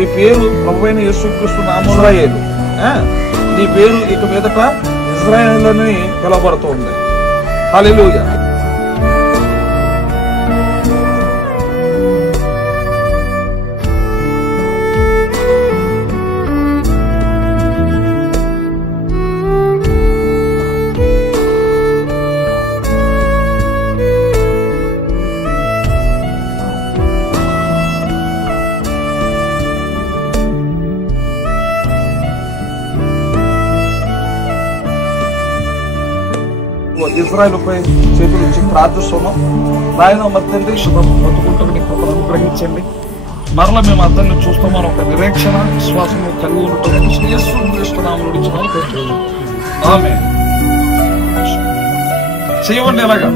నీ పేరు ప్రభువైన యేసుక్రీస్తు నామములో ఇశ్రాయేలు. నీ పేరు ఇక మీదట ఇజ్రాయేల్ అని పిలువబడుతుంది. హల్లెలూయా. ఇజ్రాయేలుపై చేతులు ఇచ్చి ప్రార్థిస్తున్నాం. నాయన మధ్యండి బతుకుంటూ నీ కృపను అనుగ్రహించండి. మరలా మేము అద్దరిని చూస్తామని ఒక నిరీక్షణ విశ్వాసం కలిగి ఉండటం యేసుక్రీస్తు నామములో ఆమేన్. చేయవండి ఎలాగా